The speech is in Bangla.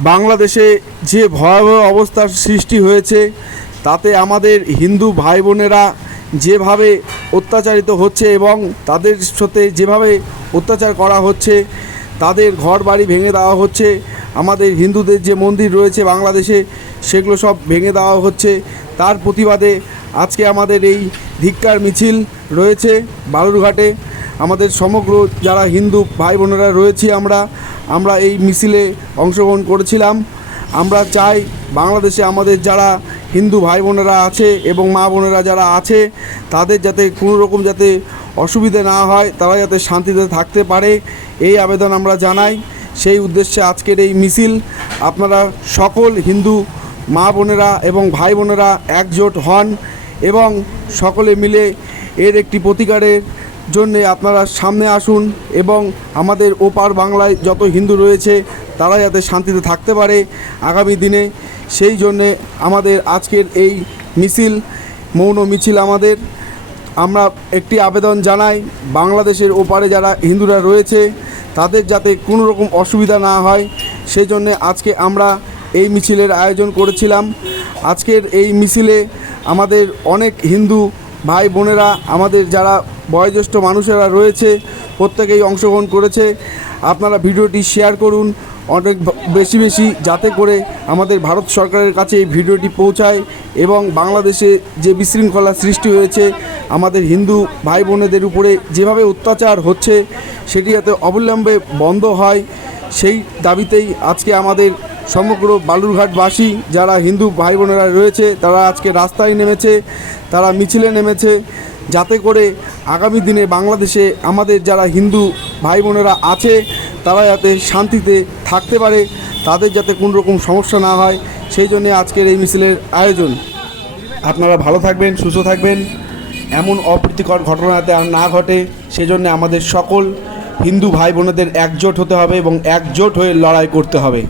বাংলাদেশে যে ভয়াবহ অবস্থার সৃষ্টি হয়েছে, তাতে আমাদের হিন্দু ভাই বোনেরা যেভাবে অত্যাচারিত হচ্ছে এবং তাদের সাথে যেভাবে অত্যাচার করা হচ্ছে, তাদের ঘর বাড়ি ভেঙে দেওয়া হচ্ছে, আমাদের হিন্দুদের যে মন্দির রয়েছে বাংলাদেশে, সেগুলো সব ভেঙে দেওয়া হচ্ছে। তার প্রতিবাদে আজকে আমাদের এই ধিক্কার মিছিল রয়েছে বালুরঘাটে। আমাদের সমগ্র যারা হিন্দু ভাই বোনেরা রয়েছি আমরা আমরা এই মিছিলে অংশগ্রহণ করেছিলাম। আমরা চাই বাংলাদেশে আমাদের যারা হিন্দু ভাই বোনেরা আছে এবং মা বোনেরা যারা আছে, তাদের যাতে কোনো রকম যাতে অসুবিধে না হয়, তারা যাতে শান্তিতে থাকতে পারে, এই আবেদন আমরা জানাই। সেই উদ্দেশ্যে আজকের এই মিছিল, আপনারা সকল হিন্দু মা বোনেরা এবং ভাই বোনেরা একজোট হন এবং সকলে মিলে এর একটি প্রতিকারের জন্যে আপনারা সামনে আসুন এবং আমাদের ওপার বাংলায় যত হিন্দু রয়েছে তারা যাতে শান্তিতে থাকতে পারে আগামী দিনে। সেই জন্যে আমাদের আজকের এই মিছিল, মৌন মিছিল আমাদের। আমরা একটি আবেদন জানাই, বাংলাদেশের ওপারে যারা হিন্দুরা রয়েছে, তাদের যাতে কোনো রকম অসুবিধা না হয়। সেই জন্যে আজকে আমরা এই মিছিলের আয়োজন করেছিলাম। আজকের এই মিছিলে আমাদের অনেক হিন্দু ভাই বোনেরা, আমাদের যারা বয়োজ্যেষ্ঠ মানুষেরা রয়েছে, প্রত্যেকেই অংশগ্রহণ করেছে। আপনারা ভিডিওটি শেয়ার করুন। অনেক বেশি বেশি যাতে করে আমাদের ভারত সরকারের কাছে এই ভিডিওটি পৌঁছায় এবং বাংলাদেশে যে বিশৃঙ্খলা সৃষ্টি হয়েছে, আমাদের হিন্দু ভাই বোনেদের উপরে যেভাবে অত্যাচার হচ্ছে, সেটি যাতে অবিলম্বে বন্ধ হয়, সেই দাবিতেই আজকে আমাদের সমগ্র বালুরঘাটবাসী, যারা হিন্দু ভাই বোনেরা রয়েছে, তারা আজকে রাস্তায় নেমেছে, তারা মিছিলে নেমেছে। যাতে করে আগামী দিনে বাংলাদেশে আমাদের যারা হিন্দু ভাই বোনেরা আছে, তারা যাতে শান্তিতে থাকতে পারে, তাদের যাতে কোনো রকম সমস্যা না হয়, সেই জন্যে আজকের এই মিছিলের আয়োজন। আপনারা ভালো থাকবেন, সুস্থ থাকবেন। এমন অপ্রীতিকর ঘটনা যাতে আর না ঘটে, সেজন্য আমাদের সকল হিন্দু ভাই বোনেদের একজোট হতে হবে এবং একজোট হয়ে লড়াই করতে হবে।